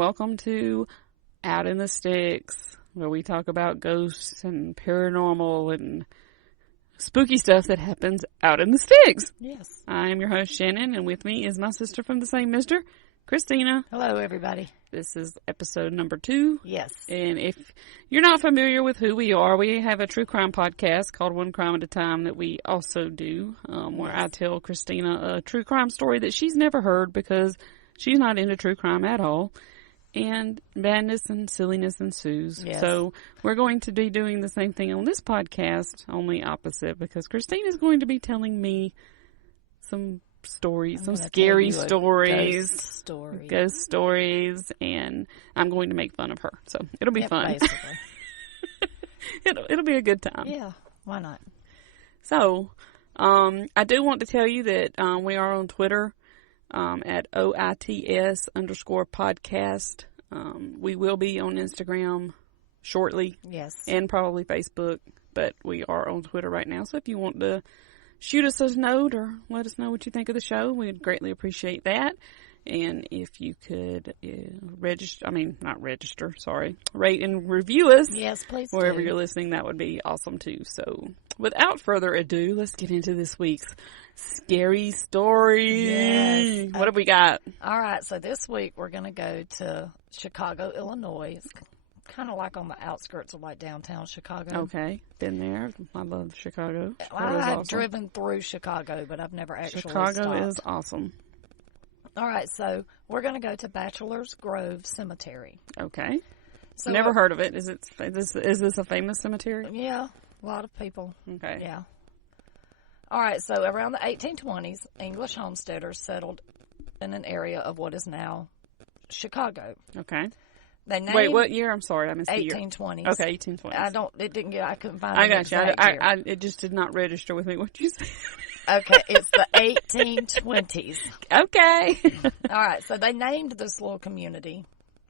welcome to Out in the Sticks, where we talk about ghosts and paranormal and spooky stuff that happens out in the sticks. Yes. I am your host, Shannon, and with me is my sister from the same mister, Kristina. Hello, everybody. This is episode number 2. Yes. And if you're not familiar with who we are, we have a true crime podcast called One Crime at a Time that we also do, where I tell Kristina a true crime story that she's never heard because she's not into true crime at all. And madness and silliness ensues. Yes. So we're going to be doing the same thing on this podcast, only opposite, because Kristina's going to be telling me some stories, some scary stories, ghost stories, and I'm going to make fun of her. So it'll be fun. It'll be a good time. Yeah, why not? So, I do want to tell you that we are on Twitter. At OITS_podcast. We will be on Instagram shortly. Yes. And probably Facebook, but we are on Twitter right now. So if you want to shoot us a note or let us know what you think of the show, we'd greatly appreciate that. And if you could rate and review us. Yes, please wherever do. you're listening, that would be awesome too. So without further ado, let's get into this week's scary story. Yes. What have we got? All right, so this week we're going to go to Chicago, Illinois. It's kind of like on the outskirts of like downtown Chicago. Okay, been there. I love Chicago. I have driven through Chicago, but I've never actually Chicago stopped. is awesome. All right, so we're going to go to Bachelors Grove Cemetery. Okay. So never heard of it. Is this a famous cemetery? Yeah, a lot of people. Okay. Yeah. All right, so around the 1820s, English homesteaders settled in an area of what is now Chicago. Okay. They named Wait, what year? I'm sorry, I missed the year. 1820s. Okay, 1820s. I couldn't find I the got you. exact year. It just did not register with me what you said. Okay, it's the 1820s. Okay. All right, so they named this little community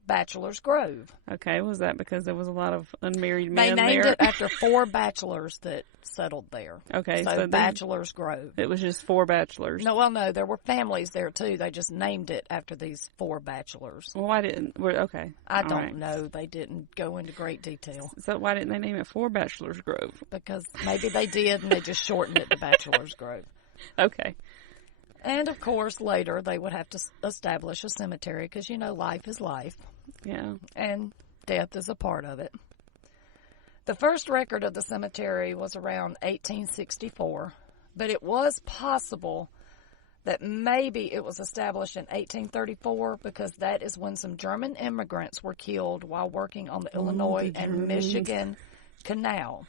Bachelors Grove. Okay, was that because there was a lot of unmarried men They named there? it after 4 bachelors that settled there. Okay, so Bachelors Grove. It was just 4 bachelors. No, there were families there too. They just named it after these 4 bachelors. Well, why didn't? Okay, I don't know. They didn't go into great detail. So why didn't they name it 4 Bachelors Grove? Because maybe they did, and they just shortened it to Bachelors Grove. Okay. And of course, later they would have to establish a cemetery because life is life. Yeah. And death is a part of it. The first record of the cemetery was around 1864, but it was possible that maybe it was established in 1834 because that is when some German immigrants were killed while working on the Illinois and Michigan Canal,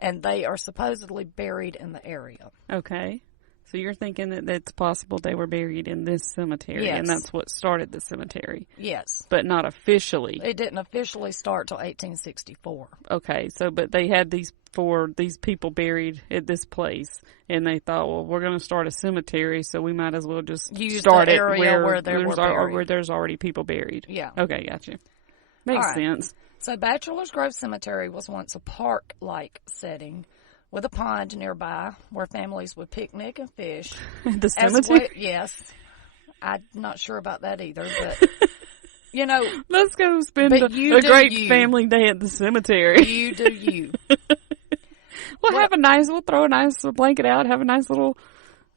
and they are supposedly buried in the area. Okay. So you're thinking that it's possible they were buried in this cemetery, yes. And that's what started the cemetery. Yes. But not officially. It didn't officially start till 1864. Okay, so but they had these people buried at this place, and they thought, well, we're going to start a cemetery, so we might as well just start it where there's already people buried. Yeah. Okay, gotcha. Makes sense. So Bachelors Grove Cemetery was once a park-like setting with a pond nearby where families would picnic and fish. The cemetery? Yes. I'm not sure about that either, but, Let's go spend a great family day at the cemetery. You do you. We'll throw a nice blanket out, have a nice little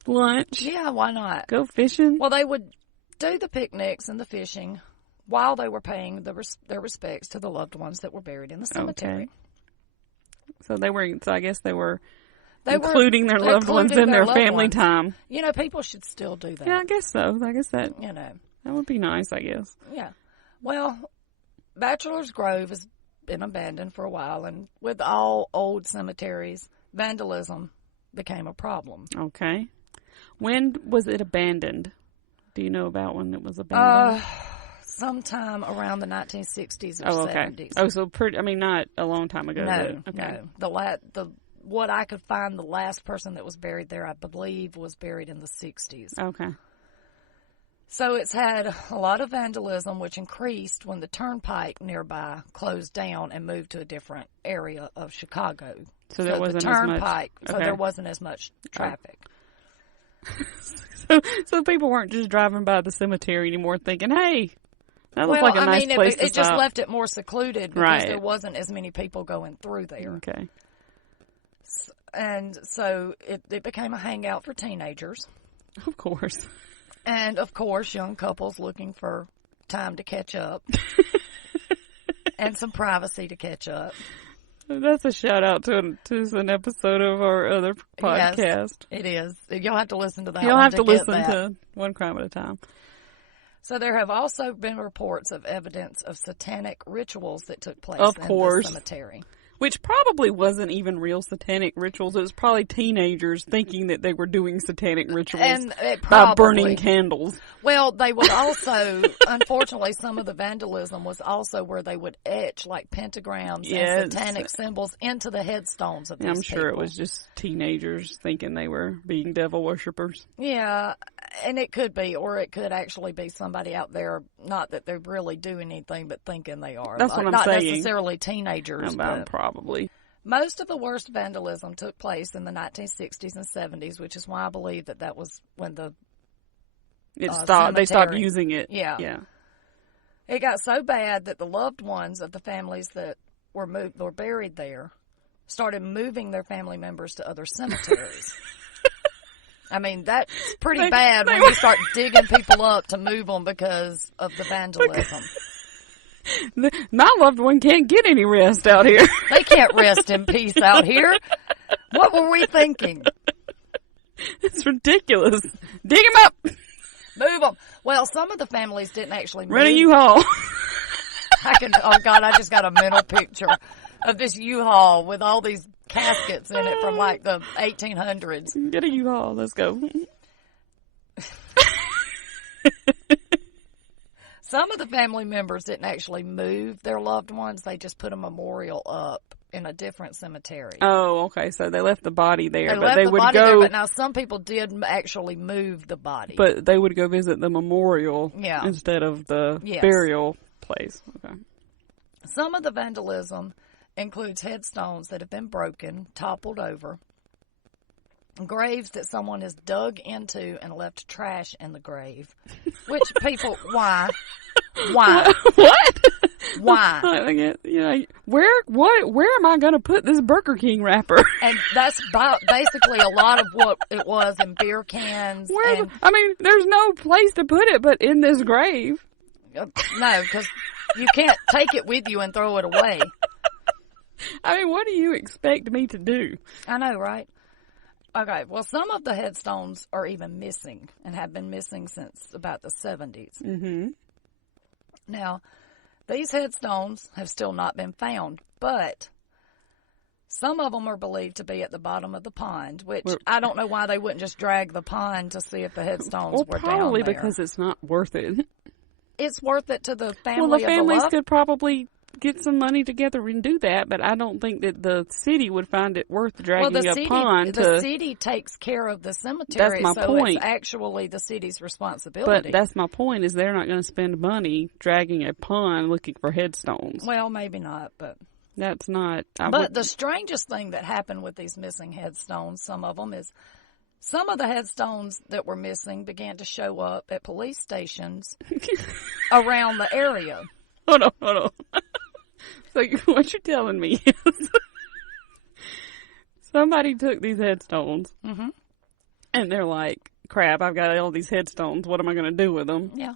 lunch. Yeah, why not? Go fishing. Well, they would do the picnics and the fishing while they were paying their respects to the loved ones that were buried in the cemetery. Okay. So I guess they were including their loved ones in their family time. People should still do that. Yeah, I guess so. I guess that would be nice, I guess. Yeah. Well, Bachelors Grove has been abandoned for a while, and with all old cemeteries, vandalism became a problem. Okay. When was it abandoned? Do you know about when it was abandoned? Sometime around the 1960s or 70s. Oh, so not a long time ago. No. What I could find, the last person that was buried there, I believe, was buried in the 60s. Okay. So it's had a lot of vandalism, which increased when the turnpike nearby closed down and moved to a different area of Chicago. So there wasn't as much. So there wasn't as much traffic. So people weren't just driving by the cemetery anymore thinking, hey, That looks like a nice place to it just stop. left it more secluded because Right. there wasn't as many people going through there. Okay. And so it became a hangout for teenagers. Of course. And, of course, young couples looking for time to catch up. And some privacy to catch up. That's a shout out to an episode of our other podcast. Yes, it is. You'll have to listen to that. You'll have to listen that. to One Crime at a Time. So there have also been reports of evidence of satanic rituals that took place Of in course. the cemetery. Which probably wasn't even real satanic rituals. It was probably teenagers thinking that they were doing satanic rituals And it by probably, burning candles. Well, they would also, unfortunately, some of the vandalism was also where they would etch like pentagrams Yes. and satanic symbols into the headstones of these I'm sure it people. was just teenagers thinking they were being devil worshippers. Yeah, and it could be, or it could actually be somebody out there, not that they're really doing anything, but thinking they are. That's what I'm not saying. Not necessarily teenagers, but Probably. most of the worst vandalism took place in the 1960s and 70s, which is why I believe that was when It stopped. They stopped cemetery. using it. Yeah. Yeah. It got so bad that the loved ones of the families that were buried there started moving their family members to other cemeteries. I mean, that's pretty bad when you start digging people up to move them because of the vandalism. My loved one can't get any rest out here. They can't rest in peace out here. What were we thinking? It's ridiculous. Dig them up. Move them. Well, some of the families didn't actually move. Rent a U-Haul. Oh, God, I just got a mental picture of this U-Haul with all these caskets in it from like the 1800s. Get a U-Haul. Let's go. Some of the family members didn't actually move their loved ones. They just put a memorial up in a different cemetery. Oh, okay. So they left the body there, They but left they the would body go. there, but now some people did actually move the body. But they would go visit the memorial Yeah. instead of the Yes. burial place. Okay. Some of the vandalism includes headstones that have been broken, toppled over, graves that someone has dug into and left trash in the grave. Which people, why? Why? What? Why? I get, where am I going to put this Burger King wrapper? And that's basically a lot of what it was in beer cans. There's no place to put it but in this grave. No, because you can't take it with you and throw it away. I mean, what do you expect me to do? I know, right? Okay, well, some of the headstones are even missing and have been missing since about the 70s. Mm-hmm. Now, these headstones have still not been found, but some of them are believed to be at the bottom of the pond, which I don't know why they wouldn't just drag the pond to see if the headstones were down there. Probably because it's not worth it. It's worth it to the family Well, the families of the could probably get some money together and do that, but I don't think that the city would find it worth dragging a pond to... The city takes care of the cemetery, That's my point. It's actually the city's responsibility. But that's my point, is they're not going to spend money dragging a pond looking for headstones. Well, maybe not, but... That's not... the strangest thing that happened with these missing headstones, some of them, is some of the headstones that were missing began to show up at police stations around the area. Hold on. So what you're telling me is somebody took these headstones and they're like, crap, I've got all these headstones. What am I going to do with them? Yeah.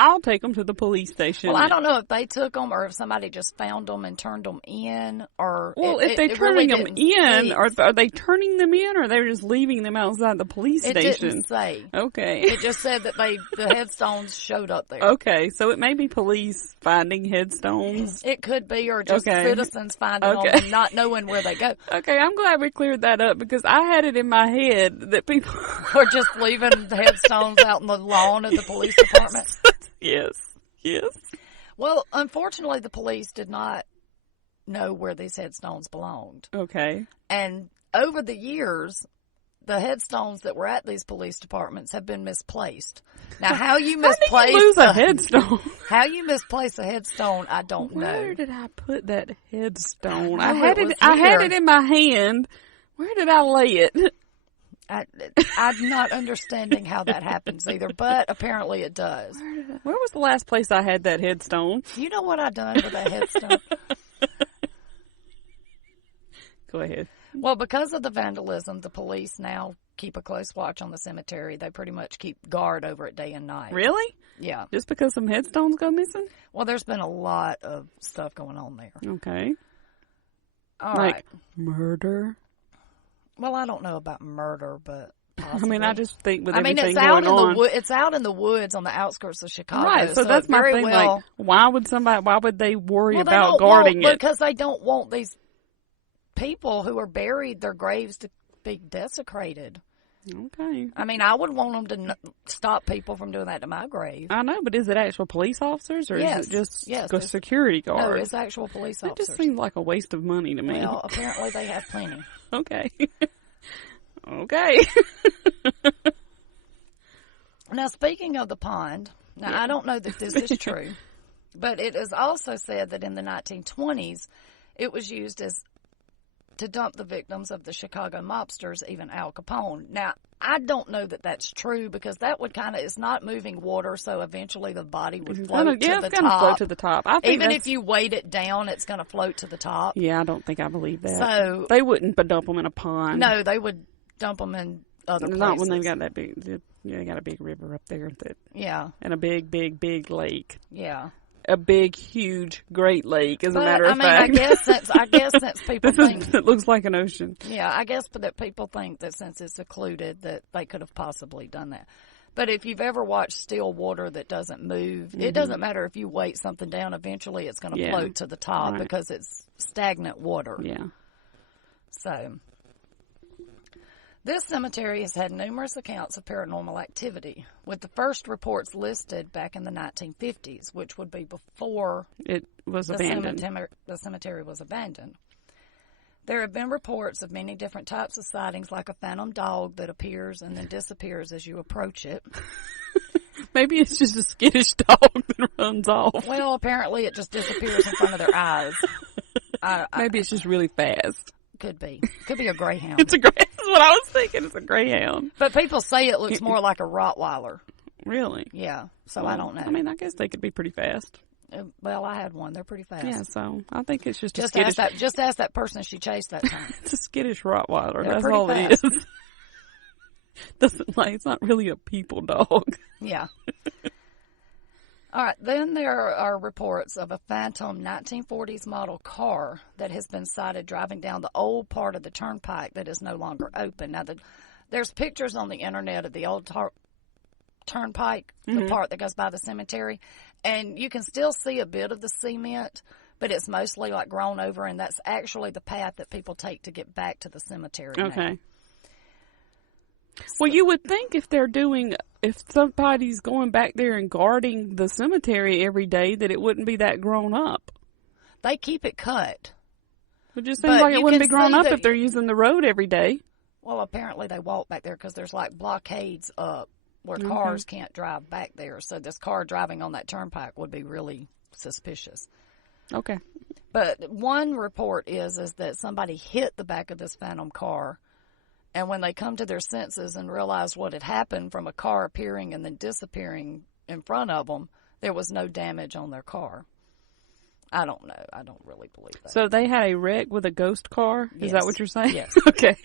I'll take them to the police station. Well, I don't know if they took them or if somebody just found them and turned them in, or if they're turning them in, are they turning them in, or are they just leaving them outside the police station? It didn't say. Okay. It just said that the headstones showed up there. Okay, so it may be police finding headstones. It could be, or just citizens finding them and not knowing where they go. Okay, I'm glad we cleared that up because I had it in my head that people were just leaving the headstones out in the lawn of the police department. Yes. Well, unfortunately, the police did not know where these headstones belonged. Okay. And over the years, the headstones that were at these police departments have been misplaced. Now, how you misplace how do you lose a headstone? How you misplace a headstone, I don't know. Where did I put that headstone? I had it in my hand. Where did I lay it? I'm not understanding how that happens either, but apparently it does. Where was the last place I had that headstone? You know what I done with that headstone? Go ahead. Well, because of the vandalism, the police now keep a close watch on the cemetery. They pretty much keep guard over it day and night. Really? Yeah. Just because some headstones go missing? Well, there's been a lot of stuff going on there. Okay. All like right. Murder? Well, I don't know about murder, but possibly. I mean, I just think with everything it's out going on. it's out in the woods on the outskirts of Chicago. Right, so that's my thing. Well, like, why would they worry they about don't guarding it? Because they don't want these people who are buried, their graves to be desecrated. Okay. I mean, I would want them to stop people from doing that to my grave. I know, but is it actual police officers or Yes. is it just Yes, a security guard? No, it's actual police That officers. just seems like a waste of money to me. Well, apparently they have plenty. Okay. Okay. Now, speaking of the pond, I don't know that this is true, but it is also said that in the 1920s, it was used to dump the victims of the Chicago mobsters, even Al Capone. Now, I don't know that that's true because that would it's not moving water, so eventually the body would float to the top. It's going to float to the top. I think Even if you weight it down, it's going to float to the top. Yeah, I don't think I believe that. So they wouldn't dump them in a pond. No, they would dump them in other places. Not when they've got that big. They got a big river up there and a big, big, big lake. Yeah. A big, huge, great lake, as a matter of fact. I guess since people think it looks like an ocean. Yeah, I guess that people think that since it's secluded that they could have possibly done that. But if you've ever watched still water that doesn't move, it doesn't matter if you weight something down. Eventually, it's going to float to the top because it's stagnant water. Yeah. So, this cemetery has had numerous accounts of paranormal activity, with the first reports listed back in the 1950s, which would be before it was abandoned. The cemetery was abandoned. There have been reports of many different types of sightings, like a phantom dog that appears and then disappears as you approach it. Maybe it's just a skittish dog that runs off. Well, apparently it just disappears in front of their eyes. Maybe it's just really fast. Could be. Could be a greyhound. That's what I was thinking. It's a greyhound. But people say it looks more like a Rottweiler. Really? Yeah. So I don't know. I mean, I guess they could be pretty fast. Well, I had one. They're pretty fast. Yeah, so I think it's just a skittish. Just ask that person she chased that time. It's a skittish Rottweiler. They're That's pretty all fast. it is. It's not really a people dog. Yeah. All right. Then there are reports of a phantom 1940s model car that has been sighted driving down the old part of the turnpike that is no longer open. Now, there's pictures on the internet of the old turnpike, the part that goes by the cemetery, and you can still see a bit of the cement, but it's mostly like grown over, and that's actually the path that people take to get back to the cemetery. Okay. Now. Well, you would think if somebody's going back there and guarding the cemetery every day, that it wouldn't be that grown up. They keep it cut. It just seems like it wouldn't be grown up if they're using the road every day. Well, apparently they walk back there because there's like blockades up where cars can't drive back there. So this car driving on that turnpike would be really suspicious. Okay. But one report is that somebody hit the back of this phantom car, and when they come to their senses and realize what had happened from a car appearing and then disappearing in front of them, there was no damage on their car. I don't know. I don't really believe that. So they had a wreck with a ghost car? Is that what you're saying? Yes. Okay.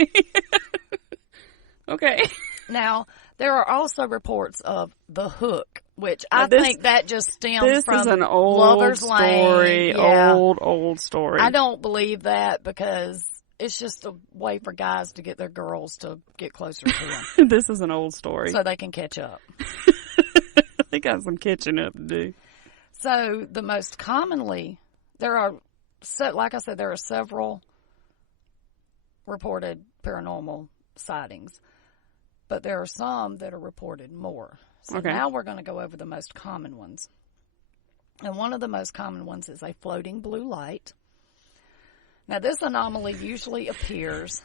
Okay. Now, there are also reports of the hook, which I think that just stems from This is an old Lover's story. Lane. Yeah. Old story. I don't believe that because it's just a way for guys to get their girls to get closer to them. This is an old story. So they can catch up. They got some catching up to do. So the most commonly, like I said, there are several reported paranormal sightings, but there are some that are reported more. So now we're going to go over the most common ones. And one of the most common ones is a floating blue light. Now, this anomaly usually appears.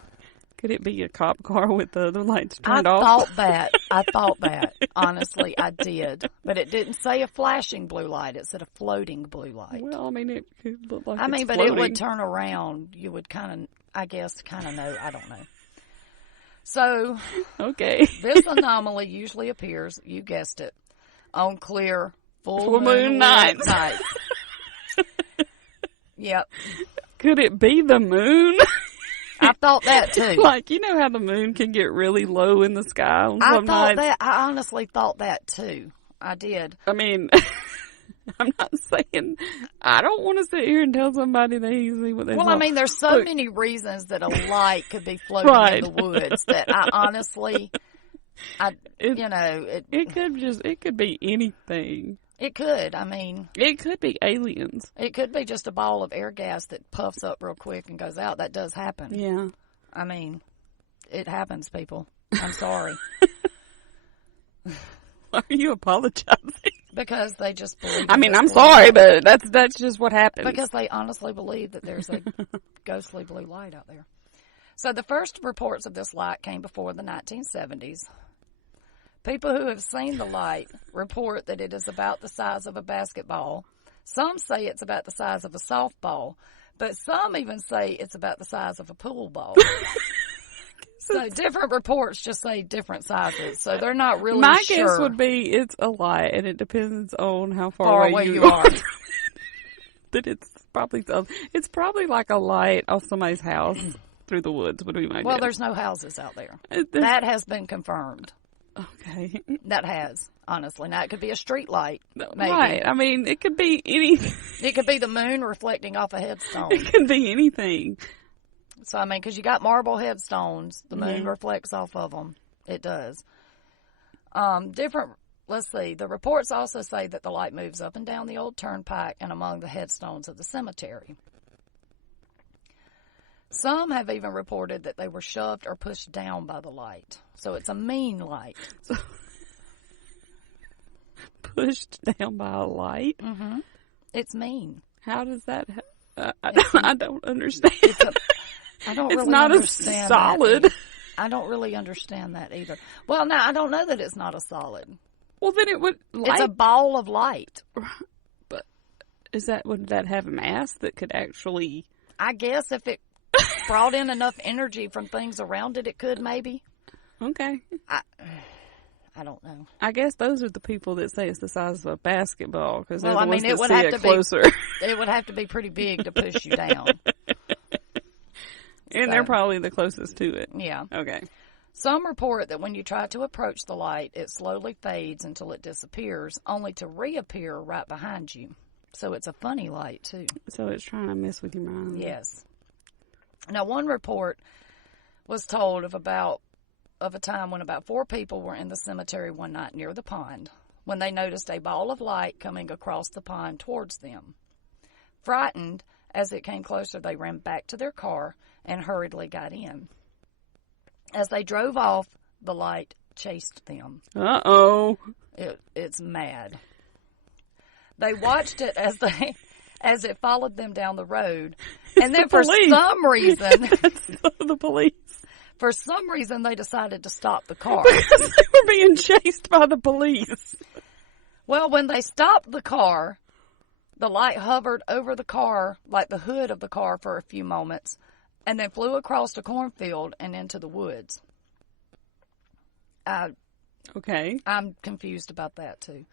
Could it be a cop car with the lights turned off? I thought that. Honestly, I did. But it didn't say a flashing blue light. It said a floating blue light. Well, I mean, it could look like but it would turn around. You would kind of know. I don't know. So, Okay. this anomaly usually appears, you guessed it, on clear full moon nights. Yep. Could it be the moon? I thought that too. Like, you know how the moon can get really low in the sky on some nights? I honestly thought that too. I did. I mean, I'm not saying, I don't want to sit here and tell somebody they see what they saw. Well, I mean, there's so many reasons that a light could be floating Right. in the woods that I honestly, it could be anything. it could. I mean, It could be aliens. it could be just a ball of air gas that puffs up real quick and goes out. That does happen. Yeah. I mean, it happens, people. I'm sorry. Are you apologizing? Because they just believe. I mean, in I'm this blue sorry, light. but that's just what happens. Because they honestly believe that there's a ghostly blue light out there. So the first reports of this light came before the 1970s. People who have seen the light report that it is about the size of a basketball. Some say it's about the size of a softball, but some even say it's about the size of a pool ball. So different reports just say different sizes, so they're not really My sure. guess would be it's a light, and it depends on how far far away away you are. That it's probably like a light off somebody's house through the woods would be my Well, guess. there's no houses out there. There's- That has been confirmed. Okay. That has, honestly. Now, it could be a street light, maybe. Right. I mean, it could be anything. It could be the moon reflecting off a headstone. It could be anything. So, I mean, because you got marble headstones, the moon Mhm. reflects off of them. It does. Let's see. The reports also say that the light moves up and down the old turnpike and among the headstones of the cemetery. Some have even reported that they were shoved or pushed down by the light. So it's a mean light. Pushed down by a light. Mm-hmm. It's mean. How does that? I don't understand. I don't It's really not a understand solid. that. I don't really understand that either. Well, now I don't know that it's not a solid. Well, then it would. It's a ball of light. But would that have mass that could actually? I guess if it brought in enough energy from things around it, it could maybe. Okay. I don't know. I guess those are the people that say it's the size of a basketball because Well, they're I the mean, ones it that would see have it to be- closer. It would have to be pretty big to push you down. And they're probably the closest to it. Yeah. Okay. Some report that when you try to approach the light, it slowly fades until it disappears, only to reappear right behind you. So it's a funny light, too. So it's trying to mess with your mind. Yes. Now, one report was told of a time when about 4 people were in the cemetery one night near the pond when they noticed a ball of light coming across the pond towards them. Frightened, as it came closer, they ran back to their car and hurriedly got in. As they drove off, the light chased them. Uh-oh. It's mad. They watched it as it followed them down the road. And then for some reason, the police. For some reason, they decided to stop the car. Because they were being chased by the police. Well, when they stopped the car, the light hovered over the car, like the hood of the car, for a few moments, and then flew across a cornfield and into the woods. Okay. I'm confused about that, too.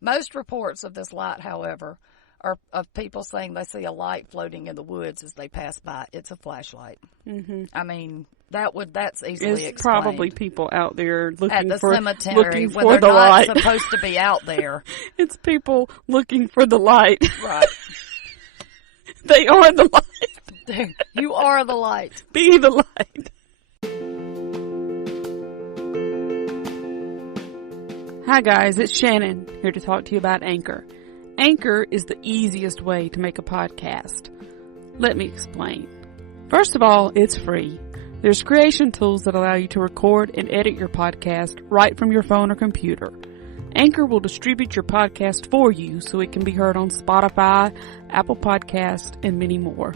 Most reports of this light, however, are of people saying they see a light floating in the woods as they pass by. It's a flashlight. Mm-hmm. I mean, that's easily It's explained. probably people out there looking at the for cemetery looking when for they're the not light. supposed to be out there. It's people looking for the light. Right. They are the light. You are the light. Be the light. Hi guys, it's Shannon here to talk to you about Anchor. Anchor is the easiest way to make a podcast. Let me explain. First of all, it's free. There's creation tools that allow you to record and edit your podcast right from your phone or computer. Anchor will distribute your podcast for you so it can be heard on Spotify, Apple Podcasts, and many more.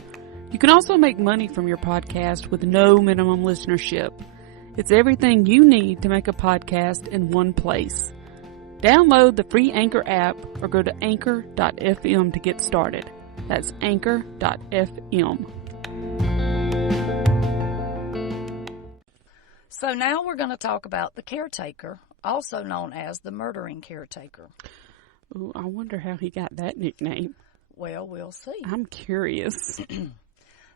You can also make money from your podcast with no minimum listenership. It's everything you need to make a podcast in one place. Download the free Anchor app or go to anchor.fm to get started. That's anchor.fm. So now we're going to talk about the caretaker, also known as the murdering caretaker. Ooh, I wonder how he got that nickname. Well, we'll see. I'm curious.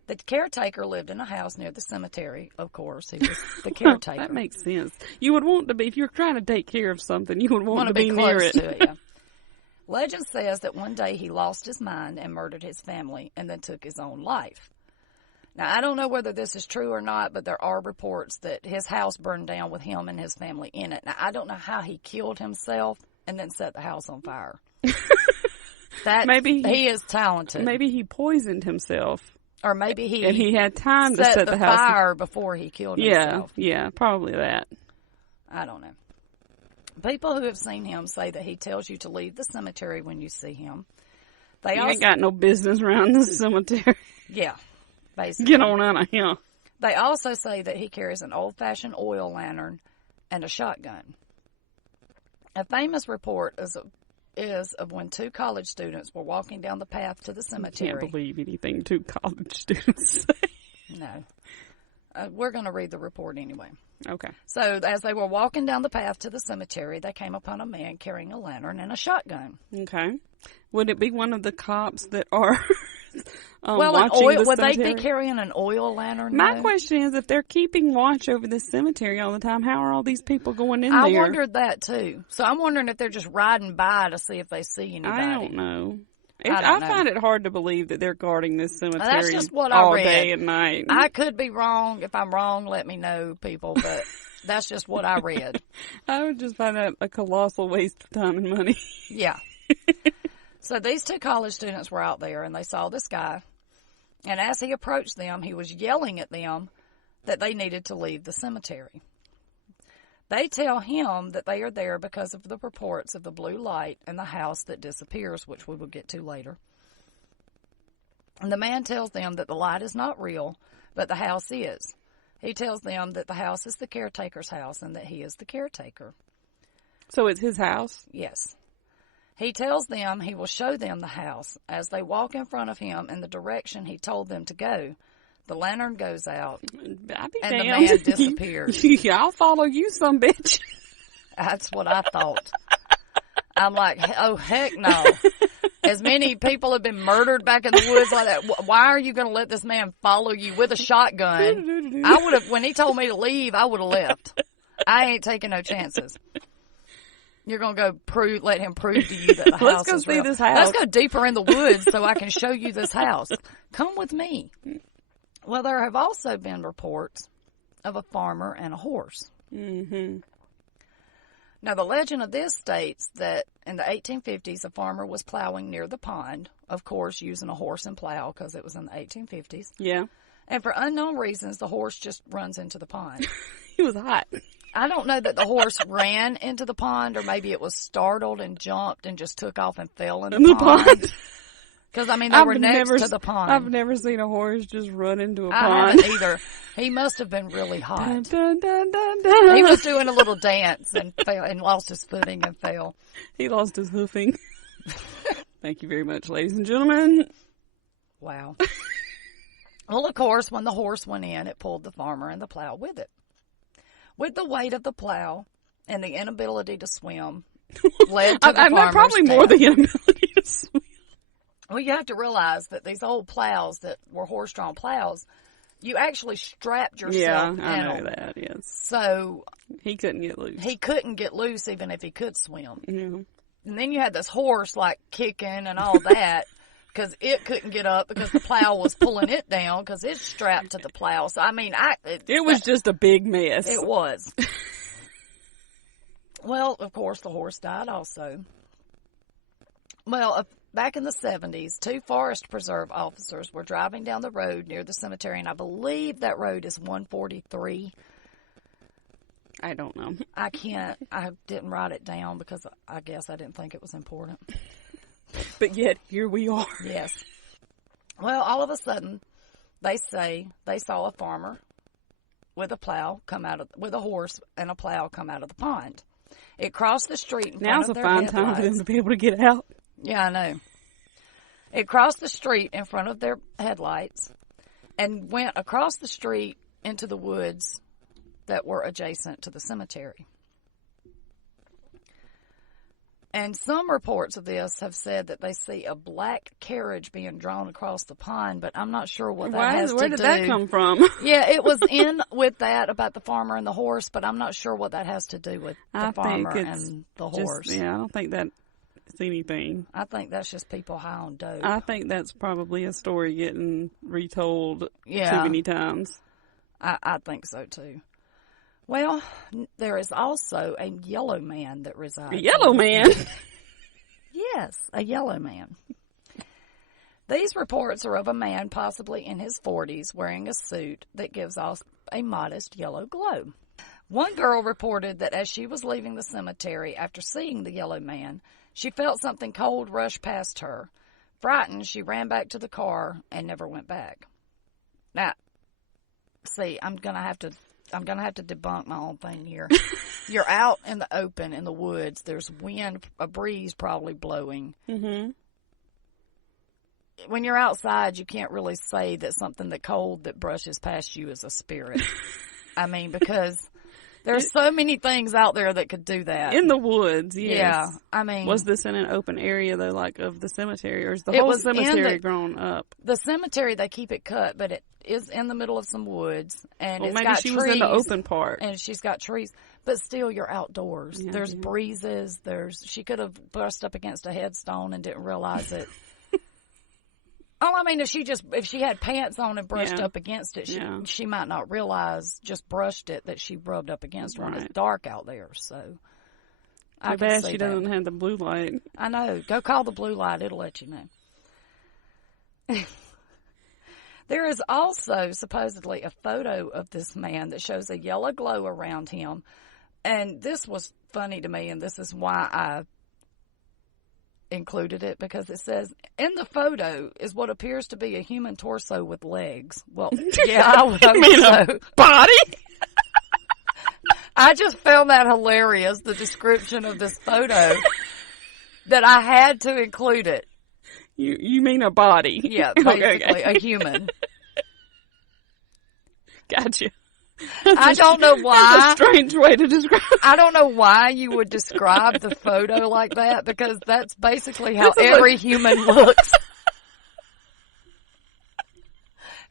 The caretaker lived in a house near the cemetery, of course. He was the caretaker. That makes sense. You would want to be, if you're trying to take care of something, you would want to be near close it. to it, yeah. Legend says that one day he lost his mind and murdered his family and then took his own life. Now, I don't know whether this is true or not, but there are reports that his house burned down with him and his family in it. Now, I don't know how he killed himself and then set the house on fire. He is talented. Maybe he poisoned himself. Or maybe he had time to set the house fire before he killed himself. Yeah, probably that. I don't know. People who have seen him say that he tells you to leave the cemetery when you see him. You ain't got no business around the cemetery. Yeah, basically. Get on out of here. They also say that he carries an old-fashioned oil lantern and a shotgun. A famous report is of when two college students were walking down the path to the cemetery. I can't believe anything two college students say. No. We're going to read the report anyway. Okay. So as they were walking down the path to the cemetery, they came upon a man carrying a lantern and a shotgun. Okay. Would it be one of the cops that are would cemetery? they be carrying an oil lantern? My question is, if they're keeping watch over the cemetery all the time, how are all these people going in there? I wondered that too. So I'm wondering if they're just riding by to see if they see anybody. I don't know. I find it hard to believe that they're guarding this cemetery that's just what all I read. Day and night. I could be wrong. If I'm wrong, let me know, people, but that's just what I read. I would just find that a colossal waste of time and money. Yeah. So these two college students were out there, and they saw this guy, and as he approached them, he was yelling at them that they needed to leave the cemetery. They tell him that they are there because of the reports of the blue light and the house that disappears, which we will get to later. And the man tells them that the light is not real, but the house is. He tells them that the house is the caretaker's house and that he is the caretaker. So it's his house? Yes. He tells them he will show them the house. As they walk in front of him in the direction he told them to go, the lantern goes out, and the man disappears. I'll follow you, some bitch. That's what I thought. I'm like, oh, heck no. As many people have been murdered back in the woods like that, why are you going to let this man follow you with a shotgun? I would have, when he told me to leave, I would have left. I ain't taking no chances. You're going to go let him prove to you that the house is real. Let's go see this house. Let's go deeper in the woods so I can show you this house. Come with me. Well, there have also been reports of a farmer and a horse. Mm-hmm. Now, the legend of this states that in the 1850s, a farmer was plowing near the pond, of course, using a horse and plow because it was in the 1850s. Yeah. And for unknown reasons, the horse just runs into the pond. He was hot. I don't know that the horse ran into the pond, or maybe it was startled and jumped and just took off and fell in the pond. Because, I mean, they were next to the pond. I've never seen a horse just run into a pond. I haven't either. He must have been really hot. Dun, dun, dun, dun, dun. He was doing a little dance and fell and lost his footing and fell. He lost his hoofing. Thank you very much, ladies and gentlemen. Wow. Well, of course, when the horse went in, it pulled the farmer and the plow with it. With the weight of the plow and the inability to swim led to the farmer's probably death. more the inability to swim. Well, you have to realize that these old plows that were horse-drawn plows, you actually strapped yourself in. Yeah, I know that, yes. So he couldn't get loose. He couldn't get loose even if he could swim. Yeah. And then you had this horse, like, kicking and all that because it couldn't get up because the plow was pulling it down because it's strapped to the plow. So, I mean, it was just a big mess. It was. Well, of course, the horse died also. Well, back in the 70s, two Forest Preserve officers were driving down the road near the cemetery, and I believe that road is 143. I don't know. I didn't write it down because I guess I didn't think it was important. But yet, here we are. Yes. Well, all of a sudden, they say they saw a farmer with a horse and a plow come out of the pond. It crossed the street in front of their headlights. Now's a fine time for them to be able to get out. Yeah, I know. It crossed the street in front of their headlights and went across the street into the woods that were adjacent to the cemetery. And some reports of this have said that they see a black carriage being drawn across the pond, but I'm not sure what that has to do. Where did that come from? Yeah, it was in with that about the farmer and the horse, but I'm not sure what that has to do with the farmer and the horse. Yeah, I don't think that's anything. I think that's just people high on dope. I think that's probably a story getting retold too many times. I think so, too. Well, there is also a yellow man that resides. A yellow man? Yes, a yellow man. These reports are of a man possibly in his 40s wearing a suit that gives off a modest yellow glow. One girl reported that as she was leaving the cemetery after seeing the yellow man, she felt something cold rush past her. Frightened, she ran back to the car and never went back. Now, see, I'm gonna have to debunk my own thing here. You're out in the open in the woods. There's wind, a breeze probably blowing. Mm-hmm. When you're outside, you can't really say that something that cold that brushes past you is a spirit. I mean, because there's so many things out there that could do that. In the woods, yes. Yeah, I mean. Was this in an open area, though, like of the cemetery? Or is the whole cemetery grown up? The cemetery, they keep it cut, but it is in the middle of some woods. And well, it's maybe got she trees, was in the open part. And she's got trees. But still, you're outdoors. Yeah, there's breezes. She could have brushed up against a headstone and didn't realize it. Oh, I mean, if she had pants on and brushed up against it, she might not realize, just brushed it, that she rubbed up against when it's dark out there. So, I bet she doesn't have the blue light. I know. Go call the blue light. It'll let you know. There is also supposedly a photo of this man that shows a yellow glow around him. And this was funny to me, and this is why I included it, because it says, in the photo is what appears to be a human torso with legs. Well, yeah, I would hope so. Body? I just found that hilarious, the description of this photo, that I had to include it. You mean a body? Yeah, basically, a human. Gotcha. I don't know why. That's a strange way to describe it. I don't know why you would describe the photo like that, because that's basically how every human looks.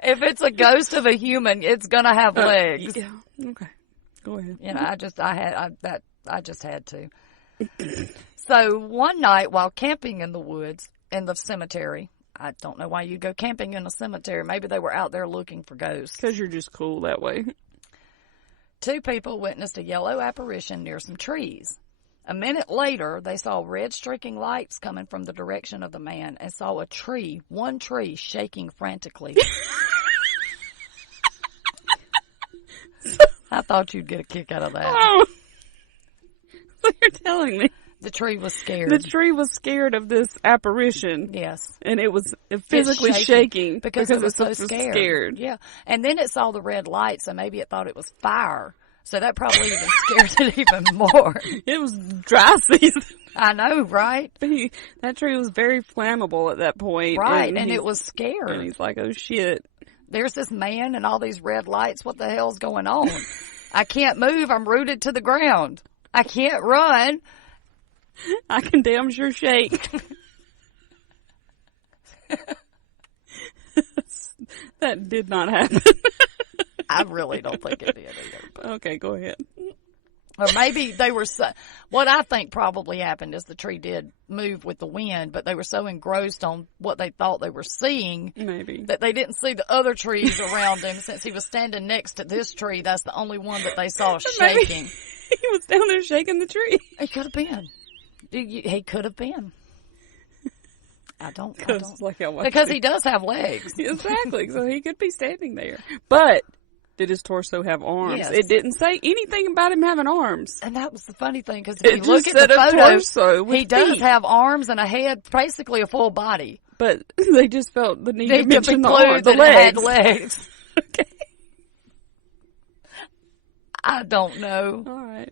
If it's a ghost of a human, it's gonna have legs. Yeah. Okay. Go ahead. You know, I just had to. So one night while camping in the woods, in the cemetery, I don't know why you go camping in a cemetery. Maybe they were out there looking for ghosts. Because you're just cool that way. Two people witnessed a yellow apparition near some trees. A minute later, they saw red streaking lights coming from the direction of the man and saw one tree shaking frantically. I thought you'd get a kick out of that. Oh. So you're telling me. The tree was scared. The tree was scared of this apparition. Yes. And it was physically shaking because it was so scared. Yeah. And then it saw the red lights, so maybe it thought it was fire. So that probably even scared it even more. It was dry season. I know, right? That tree was very flammable at that point. Right, and it was scared. And he's like, oh, shit. There's this man and all these red lights. What the hell's going on? I can't move. I'm rooted to the ground. I can't run. I can damn sure shake. That did not happen. I really don't think it did either. But. Okay, go ahead. Or maybe they were what I think probably happened is the tree did move with the wind, but they were so engrossed on what they thought they were seeing that they didn't see the other trees around him. Since he was standing next to this tree, that's the only one that they saw shaking. Maybe he was down there shaking the tree. He could have been. He could have been. I don't. Because he does have legs. Exactly. So he could be standing there. But did his torso have arms? Yes. It didn't say anything about him having arms. And that was the funny thing, because if you look at the photo, he does have arms and a head, basically a full body. But they just felt the need to mention the legs. Had legs. Okay. I don't know. All right.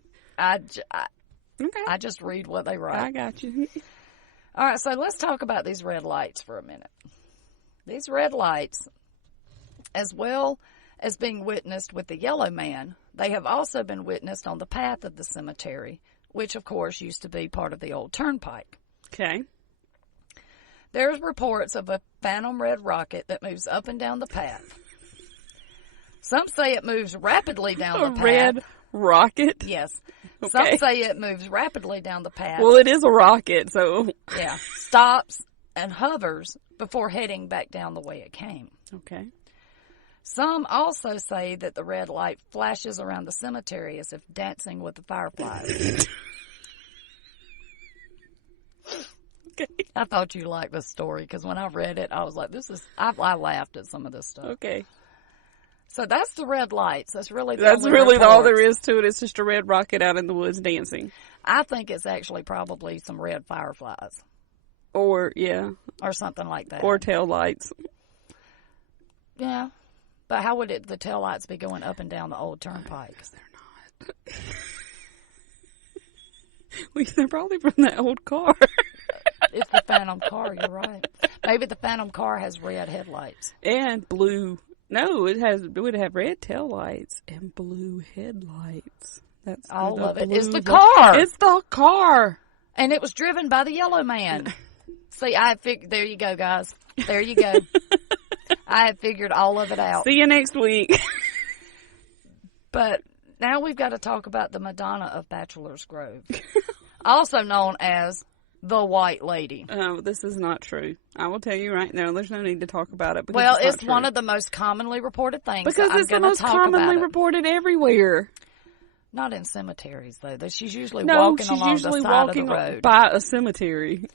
Okay. I just read what they write. I got you. All right, so let's talk about these red lights for a minute. These red lights, as well as being witnessed with the yellow man, They have also been witnessed on the path of the cemetery, which, of course, used to be part of the old turnpike. Okay. There's reports of a phantom red rocket that moves up and down the path. Some say it moves rapidly down the path. A red rocket? Yes. Okay. Some say it moves rapidly down the path. Well, it is a rocket, so... Yeah. Stops and hovers before heading back down the way it came. Okay. Some also say that the red light flashes around the cemetery as if dancing with the fireflies. Okay. I thought you liked this story because when I read it, I was like, I laughed at some of this stuff. Okay. So that's the red lights. That's really all there is to it. It's just a red rocket out in the woods dancing. I think it's actually probably some red fireflies. Or, yeah. Or something like that. Or tail lights. Yeah. But how would the tail lights be going up and down the old turnpike? Because they're not. They're probably from that old car. It's the phantom car, you're right. Maybe the phantom car has red headlights. And blue. No, it would have red tail lights and blue headlights. That's all of it. Blue, It's the car. It's the car. And it was driven by the yellow man. See, I figured, there you go, guys. There you go. I had figured all of it out. See you next week. But now we've got to talk about the Madonna of Bachelors Grove, also known as the White Lady. Oh, this is not true. I will tell you right now. There's no need to talk about it. Well, it's one of the most commonly reported things. Because it's the most commonly reported everywhere. Not in cemeteries, though. She's usually walking along the side of the road. By a cemetery.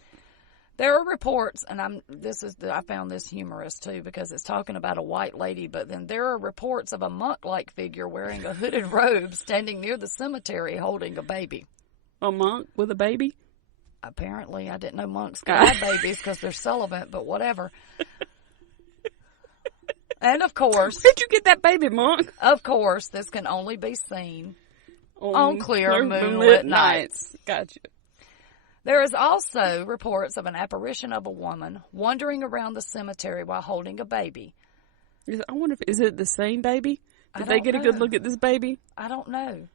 There are reports, and I found this humorous too because it's talking about a white lady, but then there are reports of a monk-like figure wearing a hooded robe standing near the cemetery holding a baby. A monk with a baby? Apparently, I didn't know monks could have babies because they're celibate, but whatever. And of course... Where'd you get that baby, monk? Of course, this can only be seen on clear moonlit nights. Gotcha. There is also reports of an apparition of a woman wandering around the cemetery while holding a baby. I wonder is it the same baby? Did they get a good look at this baby? I don't know.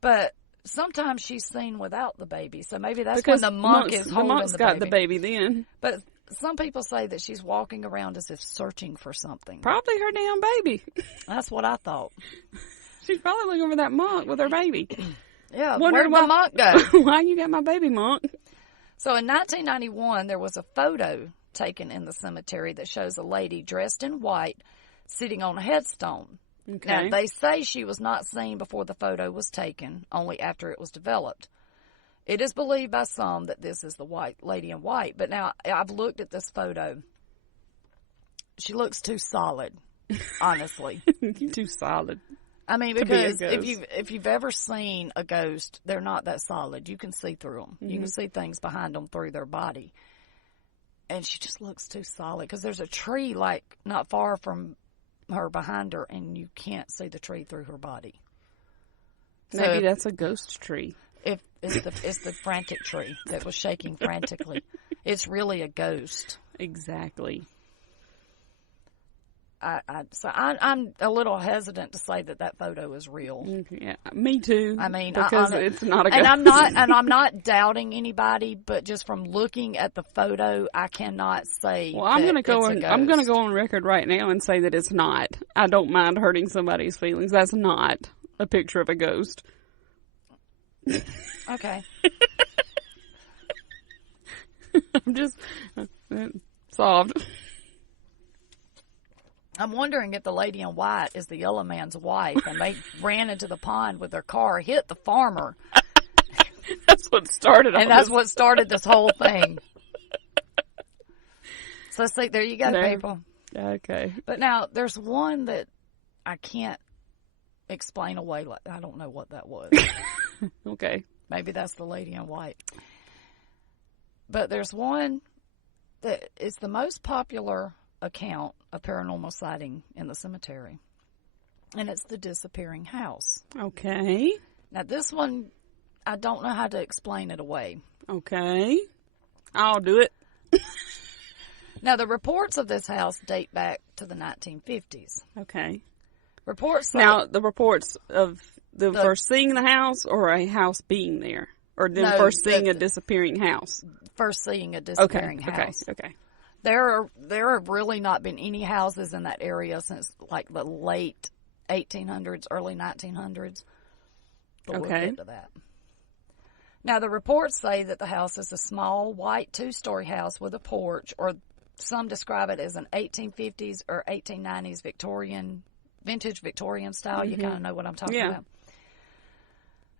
But sometimes she's seen without the baby, so maybe that's when the monk is holding the baby. The monk's got the baby then. But some people say that she's walking around as if searching for something. Probably her damn baby. That's what I thought. She's probably looking for that monk with her baby. Yeah, where'd my monk go? Why you got my baby, monk? So in 1991, there was a photo taken in the cemetery that shows a lady dressed in white sitting on a headstone. Okay. Now, they say she was not seen before the photo was taken, only after it was developed. It is believed by some that this is the white lady in white, but now I've looked at this photo. She looks too solid, honestly. Too solid. I mean, because if you've ever seen a ghost, they're not that solid. You can see through them. Mm-hmm. You can see things behind them through their body. And she just looks too solid because there's a tree like not far from her behind her, and you can't see the tree through her body. Maybe that's a ghost tree. If it's the frantic tree that was shaking frantically. It's really a ghost. Exactly. So I'm a little hesitant to say that photo is real. Yeah, me too. I mean, because it's not a ghost. And I'm not doubting anybody, but just from looking at the photo, I cannot say. Well, I'm going to go on record right now and say that it's not. I don't mind hurting somebody's feelings. That's not a picture of a ghost. Okay. I'm just solved. I'm wondering if the lady in white is the yellow man's wife, and they ran into the pond with their car, hit the farmer. That's what started all and that's what started this whole thing. So see, there you go, people. Okay. But now there's one that I can't explain away. I don't know what that was. Okay. Maybe that's the lady in white. But there's one that is the most popular account of paranormal sighting in the cemetery, and it's the disappearing house. Okay. Now this one, I don't know how to explain it away. Okay. I'll do it. Now the reports of this house date back to the 1950s. Okay. Reports now the reports of the first seeing the house or a house being there? Or then first seeing a disappearing house? First seeing a disappearing house. Okay. There have really not been any houses in that area since like the late 1800s, early 1900s. But we'll get to that. Now, the reports say that the house is a small, white, two-story house with a porch, or some describe it as an 1850s or 1890s vintage Victorian style. You kind of know what I'm talking about.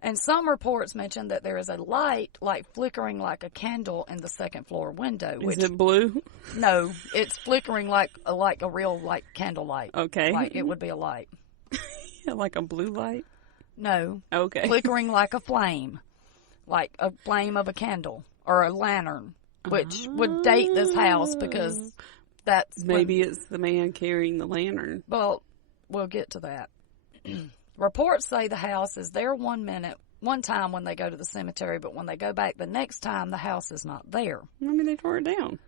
And some reports mention that there is a light, like flickering like a candle in the second floor window. Is it blue? No, it's flickering like a real like candle light. Okay. Like it would be a light. Like a blue light? No. Okay. Flickering like a flame of a candle or a lantern, which would date this house because that's maybe it's the man carrying the lantern. Well, we'll get to that. Reports say the house is there one time when they go to the cemetery, but when they go back the next time, the house is not there. I mean, they tore it down.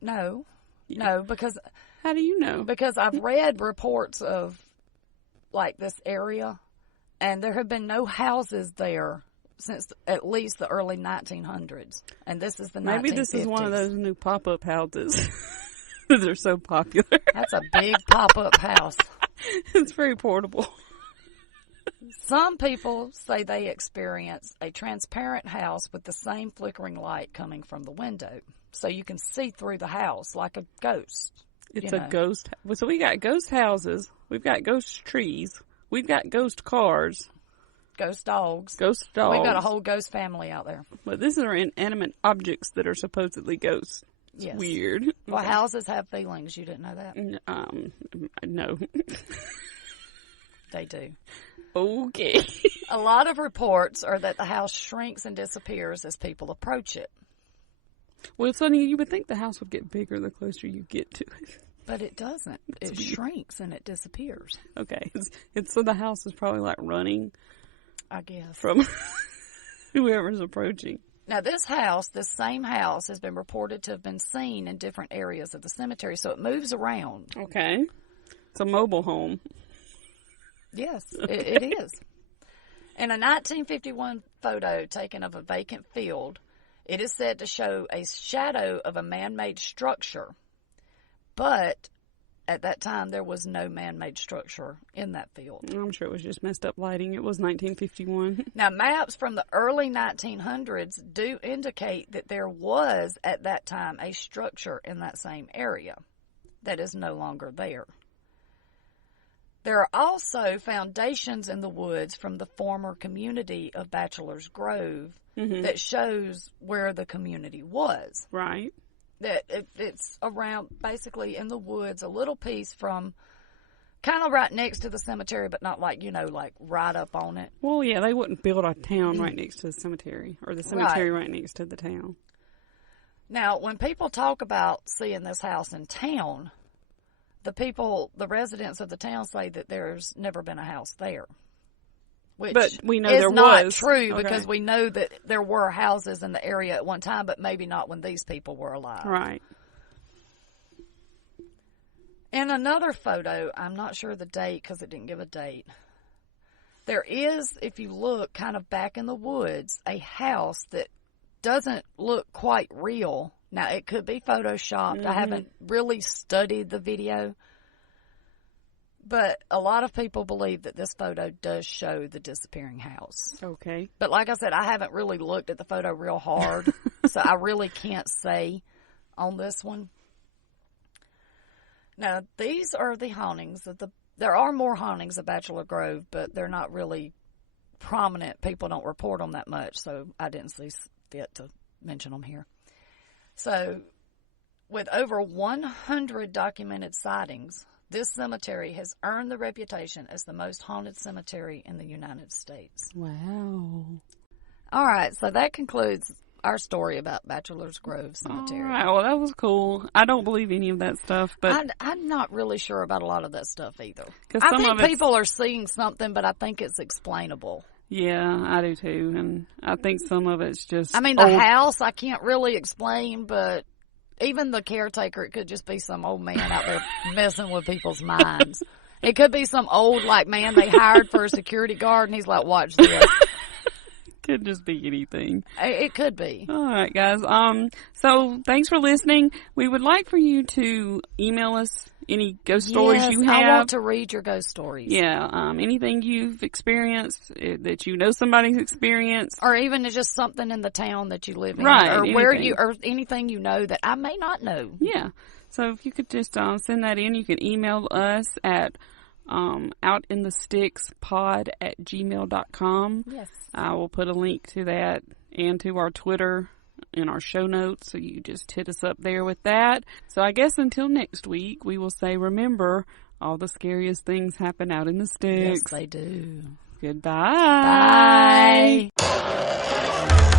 No, because... How do you know? Because I've read reports of, like, this area, and there have been no houses there since at least the early 1900s, and this is the 1950s. Maybe this is one of those new pop-up houses that are so popular. That's a big pop-up house. It's very portable. Some people say they experience a transparent house with the same flickering light coming from the window. So you can see through the house like a ghost. It's a ghost. So we got ghost houses. We've got ghost trees. We've got ghost cars. Ghost dogs. Ghost dogs. We've got a whole ghost family out there. But these are inanimate objects that are supposedly ghosts. It's yes. Weird. Well, houses have feelings. You didn't know that? No. They do. Okay. A lot of reports are that the house shrinks and disappears as people approach it. Well, Sonny, you would think the house would get bigger the closer you get to it. But it doesn't. It shrinks and it disappears. Okay. So the house is probably like running, I guess, from whoever's approaching. Now, this same house, has been reported to have been seen in different areas of the cemetery, so it moves around. Okay. It's a mobile home. Yes, it is. In a 1951 photo taken of a vacant field, it is said to show a shadow of a man-made structure. But at that time, there was no man-made structure in that field. I'm sure it was just messed up lighting. It was 1951. Now, maps from the early 1900s do indicate that there was, at that time, a structure in that same area that is no longer there. There are also foundations in the woods from the former community of Bachelors Grove that shows where the community was. Right. That it's around, basically in the woods, a little piece from kind of right next to the cemetery, but not like, like right up on it. Well, yeah, they wouldn't build a town right next to the cemetery, or the cemetery right next to the town. Now, when people talk about seeing this house in town, the residents of the town say that there's never been a house there. But we know is there not was. true because we know that there were houses in the area at one time, but maybe not when these people were alive. Right. In another photo, I'm not sure the date because it didn't give a date. There is, if you look kind of back in the woods, a house that doesn't look quite real. Now, it could be photoshopped. I haven't really studied the video. But a lot of people believe that this photo does show the disappearing house. Okay. But like I said, I haven't really looked at the photo real hard, so I really can't say on this one. Now, these are the hauntings. There are more hauntings of Bachelor Grove, but they're not really prominent. People don't report them that much, so I didn't see fit to mention them here. So, with over 100 documented sightings, this cemetery has earned the reputation as the most haunted cemetery in the United States. Wow. All right, so that concludes our story about Bachelors Grove Cemetery. All right, well, that was cool. I don't believe any of that stuff, but I'm not really sure about a lot of that stuff either. I think people are seeing something, but I think it's explainable. Yeah, I do too, and I think some of it's just... I mean, the house, I can't really explain, but even the caretaker, it could just be some old man out there messing with people's minds. It could be some old, like, man they hired for a security guard, and he's like, watch this. Could just be anything. It could be. All right, guys. So thanks for listening. We would like for you to email us any ghost stories you have. I want to read your ghost stories. Yeah. Anything you've experienced that you know somebody's experienced, or even just something in the town that you live in, right? Or anything. where you, or anything you know that I may not know. Yeah. So if you could just send that in, you can email us at outinthestickspod@gmail.com. Yes. I will put a link to that and to our Twitter in our show notes, so you just hit us up there with that. So I guess until next week, we will say, remember, all the scariest things happen out in the sticks. Yes, they do. Goodbye. Bye.